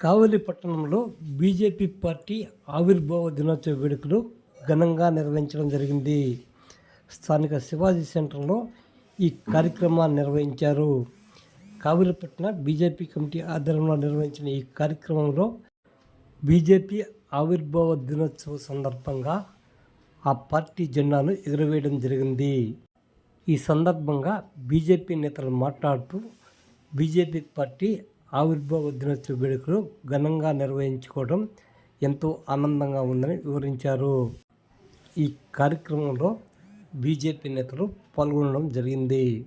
కావలి పట్టణంలో BJP party ఆవిర్భావ దినోత్సవ వేడుకలు ఘనంగా నిర్వహించడం జరిగింది. స్థానిక శివాజీ సెంటర్లో ఈ కార్యక్రమాన్ని నిర్వహించారు. కావలిపట్న బీజేపీ కమిటీ ఆధ్వర్యంలో నిర్వహించిన ఈ కార్యక్రమంలో బీజేపీ ఆవిర్భావ దినోత్సవ సందర్భంగా ఆ పార్టీ జెండాను ఎగురవేయడం జరిగింది. ఈ సందర్భంగా బీజేపీ నేతలు మాట్లాడుతూ బీజేపీ పార్టీ ఆవిర్భావ దినోత్సవ వేడుకలు ఘనంగా నిర్వహించుకోవడం ఎంతో ఆనందంగా ఉందని వివరించారు. ఈ కార్యక్రమంలో బీజేపీ నేతలు పాల్గొనడం జరిగింది.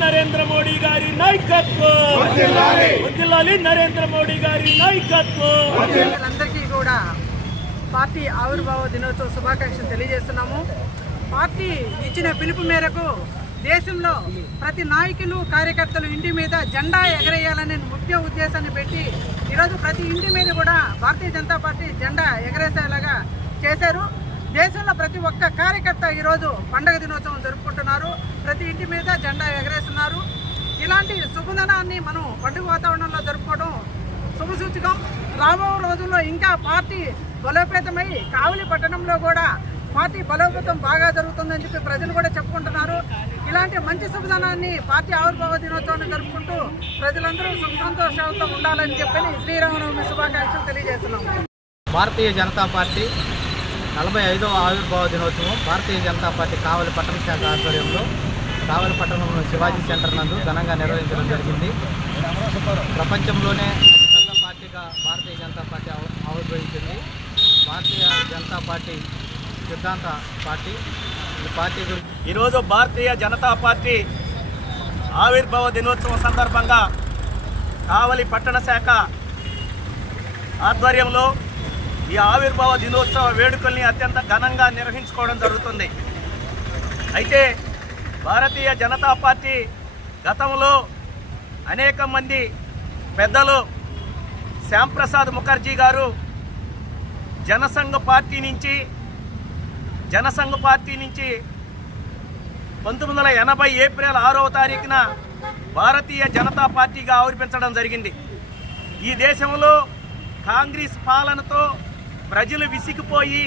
నరేంద్ర మోడీ గారి నాయకత్వం. నరేంద్ర మోడీ గారి నాయకత్వం. కూడా పార్టీ ఆవిర్భావ దినోత్సవ శుభాకాంక్షలు తెలియజేస్తున్నాము. పార్టీ ఇచ్చిన పిలుపు మేరకు దేశంలో ప్రతి నాయకులు కార్యకర్తలు ఇంటి మీద జెండా ఎగరేయాలనే ముఖ్య ఉద్దేశాన్ని పెట్టి ఈరోజు ప్రతి ఇంటి మీద కూడా భారతీయ జనతా పార్టీ జెండా ఎగరేసేలాగా చేశారు. దేశంలో ప్రతి ఒక్క కార్యకర్త ఈరోజు పండగ దినోత్సవం జరుపుకుంటున్నారు. ప్రతి ఇంటి మీద జెండా ఎగరేస్తున్నారు. ఇలాంటి శుభదనాన్ని మనం పండుగ వాతావరణంలో జరుపుకోవడం శుభసూచకం రాబో రోజుల్లో ఇంకా పార్టీ బలోపేతమై కావలి పట్టణంలో కూడా పార్టీ బలోపేతం బాగా జరుగుతుందని చెప్పి ప్రజలు కూడా చెప్పుకుంటున్నారు. ఇలాంటి మంచి శుభదనాన్ని పార్టీ ఆవిర్భావ దినోత్సవాన్ని జరుపుకుంటూ ప్రజలందరూ సుఖ సంతోషాలతో ఉండాలని చెప్పి శ్రీరామనవమి శుభాకాంక్షలు తెలియజేస్తున్నాము భారతీయ జనతా పార్టీ నలభై ఐదవ ఆవిర్భావ దినోత్సవం భారతీయ జనతా పార్టీ కావలి పట్టణ శాఖ ఆధ్వర్యంలో కావలి పట్టణంలో శివాజీ సెంటర్ నందు ఘనంగా నిర్వహించడం జరిగింది. ప్రపంచంలోనే జనతా పార్టీ ఆవిర్భవించింది. భారతీయ జనతా పార్టీ సిద్ధాంత పార్టీ. ఈ పార్టీ ఈరోజు భారతీయ జనతా పార్టీ ఆవిర్భావ దినోత్సవం సందర్భంగా కావలి పట్టణ శాఖ ఆధ్వర్యంలో ఈ ఆవిర్భావ దినోత్సవ వేడుకల్ని అత్యంత ఘనంగా నిర్వహించుకోవడం జరుగుతుంది. అయితే భారతీయ జనతా పార్టీ గతంలో అనేక మంది పెద్దలు శ్యాంప్రసాద్ ముఖర్జీ గారు జనసంఘ పార్టీ నుంచి జనసంఘ పార్టీ నుంచి పంతొమ్మిది వందల ఎనభై ఏప్రిల్ ఆరవ తారీఖున భారతీయ జనతా పార్టీగా ఆవిర్పించడం జరిగింది. ఈ దేశంలో కాంగ్రెస్ పాలనతో ప్రజలు విసిగిపోయి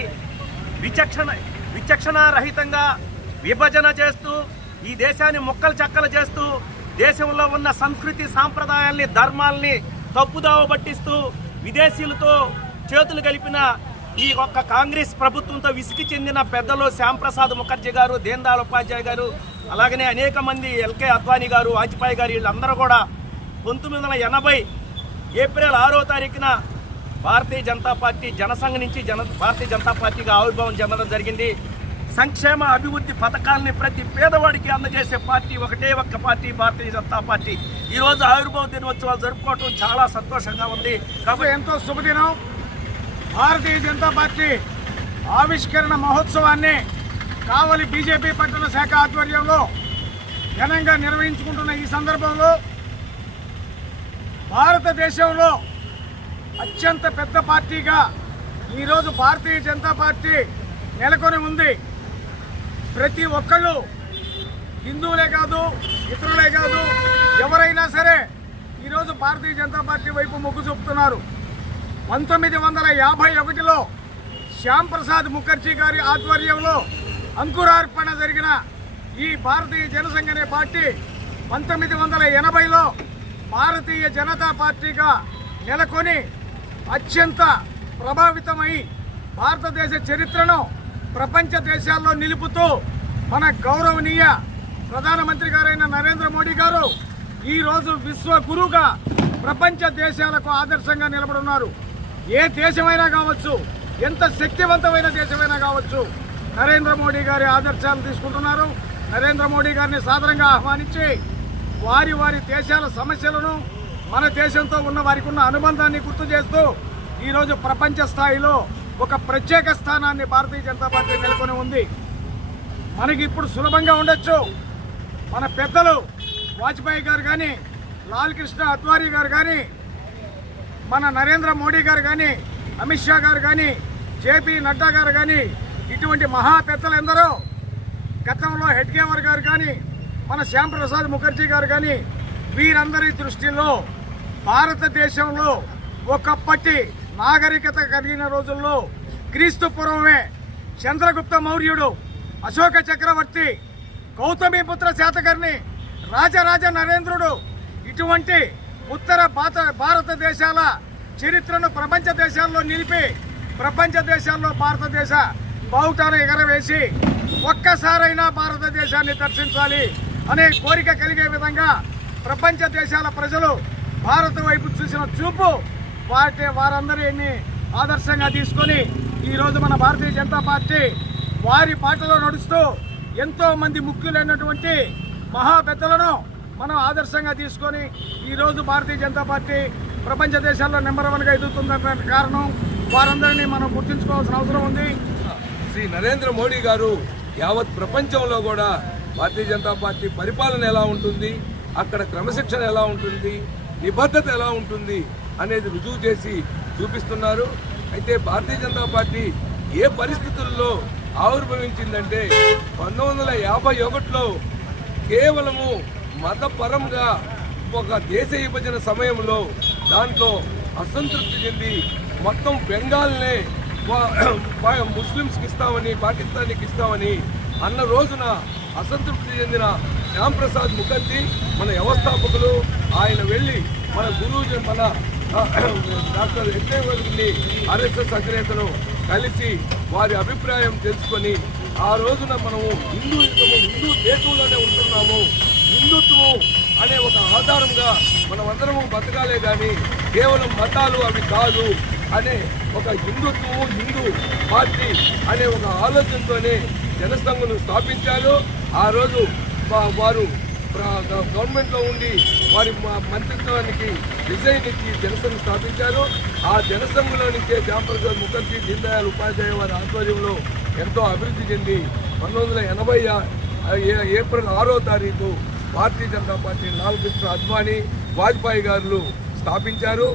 విచక్షణ విచక్షణారహితంగా విభజన చేస్తూ ఈ దేశాన్ని ముక్కలు చక్కలు చేస్తూ దేశంలో ఉన్న సంస్కృతి సాంప్రదాయాల్ని ధర్మాల్ని తప్పుదావ పట్టిస్తూ విదేశీయులతో చేతులు కలిపిన ఈ ఒక్క కాంగ్రెస్ ప్రభుత్వంతో విసిగి చెందిన పెద్దలు శ్యాంప్రసాద్ ముఖర్జీ గారు దీన్దయాళ్ ఉపాధ్యాయ గారు అలాగనే అనేక మంది ఎల్కే అద్వానీ గారు వాజ్పేయి గారు వీళ్ళందరూ కూడా పంతొమ్మిది వందల ఎనభై ఏప్రిల్ ఆరో తారీఖున భారతీయ జనతా పార్టీ జనసంఘ నుంచి జన భారతీయ జనతా పార్టీగా ఆవిర్భావం చెందడం జరిగింది. సంక్షేమ అభివృద్ధి పథకాలని ప్రతి పేదవాడికి అందజేసే పార్టీ ఒకటే ఒక్క పార్టీ భారతీయ జనతా పార్టీ. ఈరోజు ఆవిర్భావ దినోత్సవాలు జరుపుకోవటం చాలా సంతోషంగా ఉంది. కాబట్టి ఎంతో శుభదినం. భారతీయ జనతా పార్టీ ఆవిష్కరణ మహోత్సవాన్ని కావలి బీజేపీ పట్టణ శాఖ ఆధ్వర్యంలో ఘనంగా నిర్వహించుకుంటున్న ఈ సందర్భంలో భారతదేశంలో అత్యంత పెద్ద పార్టీగా ఈరోజు భారతీయ జనతా పార్టీ నెలకొని ఉంది. ప్రతి ఒక్కళ్ళు హిందువులే కాదు ఇతరులే కాదు ఎవరైనా సరే ఈరోజు భారతీయ జనతా పార్టీ వైపు మొగ్గు చూపుతున్నారు. పంతొమ్మిది వందల యాభై ఒకటిలో శ్యాంప్రసాద్ ముఖర్జీ గారి ఆధ్వర్యంలో అంకురార్పణ జరిగిన ఈ భారతీయ జనసంఘ అనే పార్టీ పంతొమ్మిది వందల ఎనభైలో భారతీయ జనతా పార్టీగా నెలకొని అత్యంత ప్రభావితమై భారతదేశ చరిత్రను ప్రపంచ దేశాల్లో నిలుపుతూ మన గౌరవనీయ ప్రధానమంత్రి గారైన నరేంద్ర మోడీ గారు ఈరోజు విశ్వ గురువుగా ప్రపంచ దేశాలకు ఆదర్శంగా నిలబడున్నారు. ఏ దేశమైనా కావచ్చు ఎంత శక్తివంతమైన దేశమైనా కావచ్చు నరేంద్ర మోడీ గారి ఆదర్శాలు తీసుకుంటున్నారు. నరేంద్ర మోడీ గారిని సాధారణంగా ఆహ్వానించి వారి వారి దేశాల సమస్యలను మన దేశంతో ఉన్న వారికి ఉన్న అనుబంధాన్ని గుర్తు చేస్తూ ఈరోజు ప్రపంచ స్థాయిలో ఒక ప్రత్యేక స్థానాన్ని భారతీయ జనతా పార్టీ నెలకొని ఉంది. మనకి ఇప్పుడు సులభంగా ఉండొచ్చు. మన పెద్దలు వాజ్పేయి గారు కానీ లాల్ కృష్ణ అద్వానీ గారు కానీ మన నరేంద్ర మోడీ గారు కానీ అమిత్ షా గారు కానీ జేపీ నడ్డా గారు కానీ ఇటువంటి మహా పెద్దలు ఎందరో గతంలో హెడ్గేవర్ గారు కానీ మన శ్యాంప్రసాద్ ముఖర్జీ గారు కానీ వీరందరి దృష్టిలో భారతదేశంలో ఒకప్పటి నాగరికత కలిగిన రోజుల్లో క్రీస్తు పూర్వమే చంద్రగుప్త మౌర్యుడు అశోక చక్రవర్తి గౌతమిపుత్ర శాతకర్ణి రాజరాజ నరేంద్రుడు ఇటువంటి ఉత్తర భారత భారతదేశాల చరిత్రను ప్రపంచ దేశాల్లో నిలిపి ప్రపంచ దేశాల్లో భారతదేశ బావుటాను ఎగరవేసి ఒక్కసారైనా భారతదేశాన్ని దర్శించాలి అనే కోరిక కలిగే విధంగా ప్రపంచ దేశాల ప్రజలు భారత వైపు చూసిన చూపు వాటి వారందరినీ ఆదర్శంగా తీసుకొని ఈరోజు మన భారతీయ జనతా పార్టీ వారి పాటలో నడుస్తూ ఎంతో మంది ముఖ్యులైనటువంటి మహా పెద్దలను మనం ఆదర్శంగా తీసుకొని ఈరోజు భారతీయ జనతా పార్టీ ప్రపంచ దేశాల్లో నెంబర్ వన్గా ఎదుగుతున్న కారణం వారందరినీ మనం గుర్తుంచుకోవాల్సిన అవసరం ఉంది. శ్రీ నరేంద్ర మోడీ గారు యావత్ ప్రపంచంలో కూడా భారతీయ జనతా పార్టీ పరిపాలన ఎలా ఉంటుంది అక్కడ క్రమశిక్షణ ఎలా ఉంటుంది నిబద్ధత ఎలా ఉంటుంది అనేది రుజువు చేసి చూపిస్తున్నారు. అయితే భారతీయ జనతా పార్టీ ఏ పరిస్థితుల్లో ఆవిర్భవించిందంటే పంతొమ్మిది వందల యాభై ఒకటిలో కేవలము మతపరంగా ఒక దేశ విభజన సమయంలో దాంట్లో అసంతృప్తి చెంది మొత్తం బెంగాల్నే వా- ముస్లిమ్స్కి ఇస్తామని పాకిస్తాన్కి ఇస్తామని అన్న రోజున అసంతృప్తి చెందిన శ్యాంప్రసాద్ ముఖర్జీ మన వ్యవస్థాపకులు ఆయన వెళ్ళి మన గురువు మన డాక్టర్ హెచ్ఐవల్ని ఆర్ఎస్ఎస్ అధినేతను కలిసి వారి అభిప్రాయం తెలుసుకొని ఆ రోజున మనము హిందూయిజము హిందూ దేశంలోనే ఉంటున్నాము. హిందుత్వం అనే ఒక ఆధారంగా మనమందరము బతకాలే కానీ కేవలం మతాలు అవి కాదు అనే ఒక హిందుత్వము హిందూ పార్టీ అనే ఒక ఆలోచనతోనే జనసంఘను స్థాపించారు. ఆ రోజు వారు గవర్నమెంట్లో ఉండి వారి మంత్రిత్వానికి డిజైన్ ఇచ్చి జనసంఘ స్థాపించారు. ఆ జనసంఘలో నుంచే శ్యాంప్రసాద్ ముఖర్జీ దీన్ దయాళ్ ఉపాధ్యాయ వారి ఆధ్వర్యంలో ఎంతో అభివృద్ధి చెంది పంతొమ్మిది వందల ఎనభై ఏప్రిల్ ఆరో తారీఖు భారతీయ జనతా పార్టీ లాల్ కృష్ణ అద్వానీ వాజ్పేయి గారు స్థాపించారు.